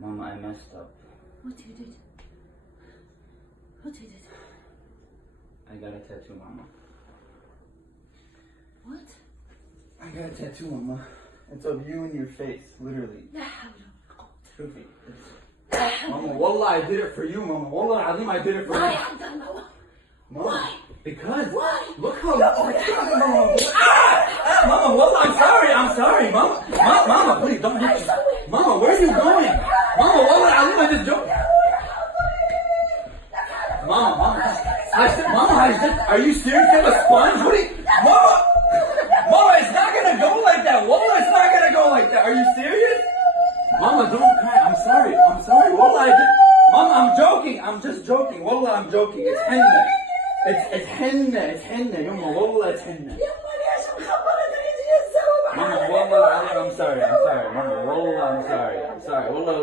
Mama, I messed up. What you did? What you did? I got a tattoo, Mama. What? I got a tattoo, Mama. It's of you and your face, literally. لا حول ولا قوة. Truthfully. Mama, wallah, I did it for you, Mama. Wallah, Azim, I did it for Why, you. Abdullah? Mama, Why? because. Why? Look how. Mama, wallah, I'm sorry. I'm sorry, Mama. Mama, please don't hit me. Mama, where are you going? Mama, wallah, Azim, I just joke. Mama, are you serious? You have a sponge? What are you, Mama, it's not gonna go like that. Wallah, it's not gonna go like that. Are you serious? Mama, don't cry. I'm sorry. Wallah, Mama, I'm joking. I'm just joking. Wallah, I'm joking. It's henna. It's henna. It's henna. Yumma, wallah, it's henna. يما ليش مخبرة تريد تتزوج؟ Mama, wallah, I'm sorry. Mama, wallah, I'm sorry. Wallah.